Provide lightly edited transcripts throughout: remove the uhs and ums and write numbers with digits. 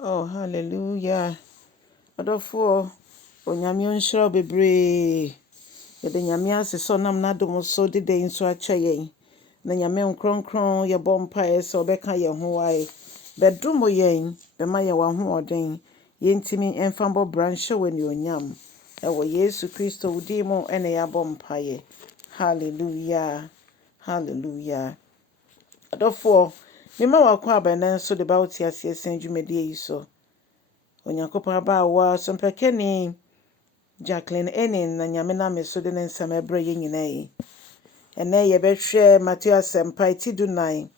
Oh, hallelujah. Adofo, onyame onhyira bebree. Yede nyame ase so nam na dom so de den so acha yen. Na nyame nkronkron ye bompa ye so beka ye ho wae. Bedum yen, be ma ye wa ho oden. Yentimi enfambo branche weni onyam. Ewo Yesu Kristo wudi mo ene ya bompa ye. Hallelujah. Hallelujah. Adofo, mema wakwa abenen so de ba uti ase esen dwumedie yi so. Onyankopon abawa sompekeni Jacqueline Ennin na nyame na me so de ne nsam ebre ye nyina yi. Ene ye behwe Mateo sempai ti dunai.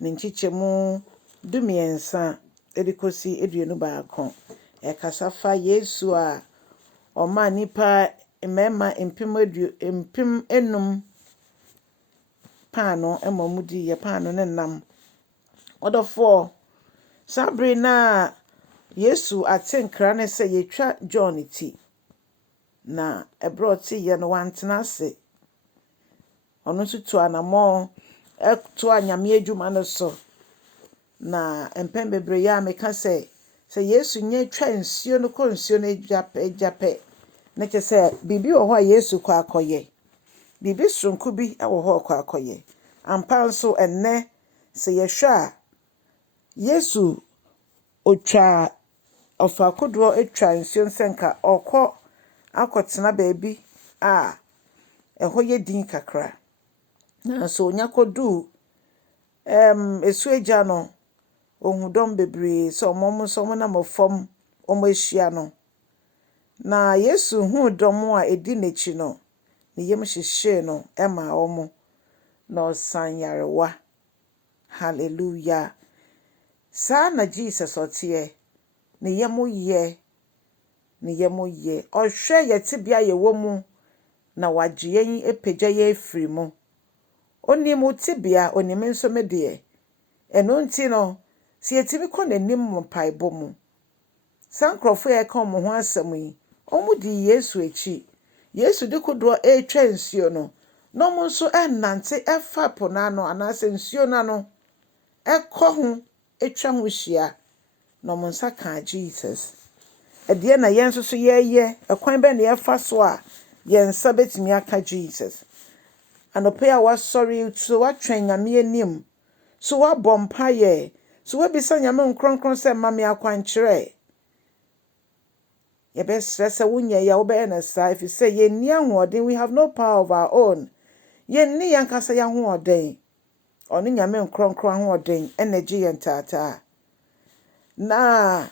Ne nchichemu dumiensa edikosi eduenu baako. Kasafa Yesu a oma nipa mema Mpem enum paano emomudi ye paano ne nam. Odofo sabre na Yesu atenkra ne se yetwa John ti na ebro ti ye no wantena se ono tutu anamo to anyame adwuma no so na Mpem bebre ya meka se Yesu nye twa nsuo no ko nsuo no jape ne ke se bibi wo ho a Yesu kwa akoye bibi sonku bi wo ho kwa akoye ampa nso enne se yehwa Yesu otwa ofa kodro etwa nsuo nsenka okọ akotena baabi a eho ye din kakra na so onyakodu esu eja no ohudom bebre so omo na mofom omo ehia no na Yesu hu dom a edi nechi no ne yem hyehye no ema omo na osanyarewa. Hallelujah. Sa na Jesus otie ne yemo ye ohwe yetibia ye womu na wagye yen epagya ye afirimu onimu tibia onimu nso mede eno nti no si yetimi ko nanim mpaibo mu sankrofo ye ka mo ho asem yi omudi Yesu echi Yesu dikodo etwa nsuo no no mo nso enante efa ponano anase nsuo na no ekọ ho etwa ho hia no mo nsa ka Jesus ede na yen so ye ekwan be na ye fa so a yen sa betimi aka Jesus anope a wasori so watwen nyame anim so wabompa ye so wabisa nyame nkronkron se mame akwankyere ye be stress wunye ya wo be na sa if you say ye ni ahoden we have no power of our own ye ni yankasa ya hoden ono nyame nkronkron ahoden energy yentata na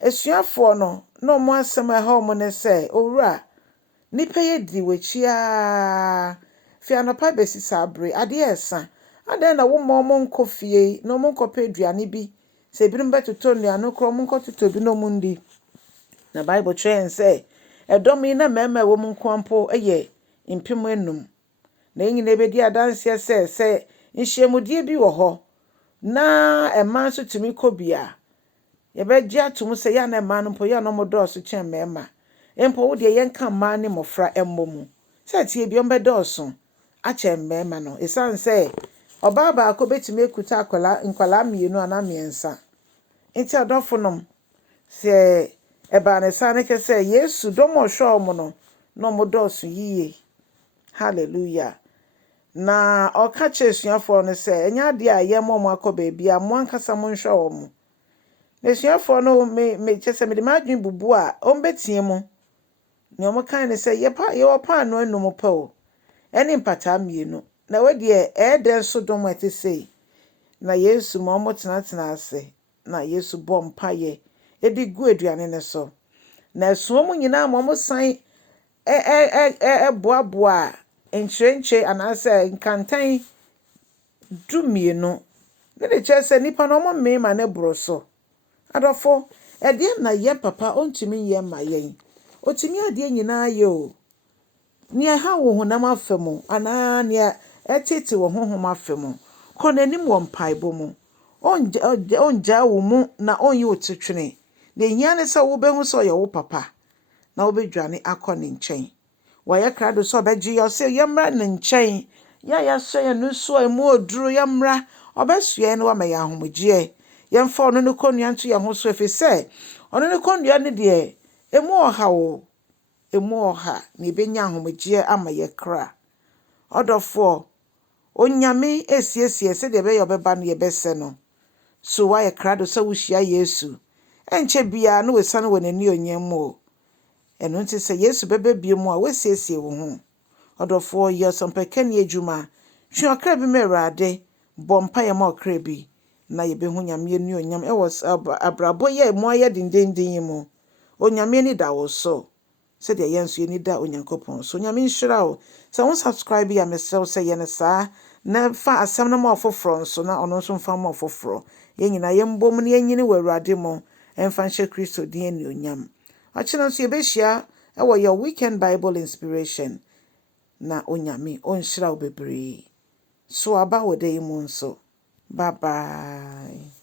esuafo no mo asem ha mo ne se owura nipa ye di wachia fi anopa besi sabre ade esa ade na wo mo nkofie no mo nkopa aduane bi se birim betoto nuano kro mo nkototo bi no mundi na Bible train say edomi na mema wo mo nkwampo eye Mpem enum na enyine bedi adanse se nhyiemudie bi wo ho na ema so tumi kobia ye beji atum se ya na ema no mpo ya no modoso chen mema empo wo de yenka ma ne mofra emmomu se tie bi ombedoso ache mema no esan se oba ba ko betime ekuta nkwala mienu ana miensa enti adofonom se eba ne sane ke se Yesu domo hwo mo no modoso yiye. Hallelujah. Na oka chesuafo no se enya de a ye mo akoba bia mo ankasa mo nhwo mo na suafo no me chese me de madwen bubu a ombetie mu ne omo kan ne se ye opa no anum pa o eni mpata mienu na we de den so dom atese na Yesu mo mo tena ase na Yesu bompa ye edi gu aduane ne so na so mo nyina mo san boaboa enchrenche anase nkantan dumienu ne de chese nipa no mo mema ne broso adofo ede na ye papa ontimi ye ma yen otimi ade nyina ye o ne ha wo honam afemu ana ne etete wo honhom afemu ko nanim wo mpaibo mu onja wo mu na onyi otwetwene ne hia ne se wo behu so ye wo papa na wo bedwane akọ ne nchen wa ye krado so beji yo se yemra ne nchen ya so ye no so emu oduru yemra obesue no wa ma ya ahomgye yɛmfa ɔno ne kɔnnua nto yɛn ho so efi sɛ ɔno ne kɔnnua ne deɛ emu ɔha o emu ɔha na ebenya ahomegye ama yɛ kra ɔdɔfo onyame esiesie sɛ deɛ bɛyɛ ɔbɛba no yɛbɛsɛ no so wayɛ krado sɛ wohyia Yesu ɛnkyɛ bia na wesiane wɔ n'ani onyam mu o ɛno nti sɛ Yesu bɛbɛ bie mu a wesiesie wo ho ɔdɔfo yɛ sɔmpɛkani adwuma twe ɔkra bi ma Awurade bɔ mpa yɛ ma ɔkra bi na yɛbɛhu nyame ani onyam ɛwɔ abrabɔ yɛ mu ayɛ dendenden yi mu onyame ni da wo so sɛdeɛ yɛn nso yɛni da Onyankopɔn so nyame nhyira wo sɛ wo subscribe ya mesrɛ wo sɛ yɛ ne saa na fa asɛm no ma ɔfoforɔ nso na ɔno nso mfa ma ɔfoforɔ yɛn nyinaa yɛmbɔ mu na yɛnyini wɔ Awurade mu ɛmfa nhyɛ Kristo din ani onyam ɔkyena nso yɛbɛhyia ɛwɔ yɛ weekend Bible inspiration na onyame ɔnhyira wo bebree so aba wɔ da yi mu nso bye bye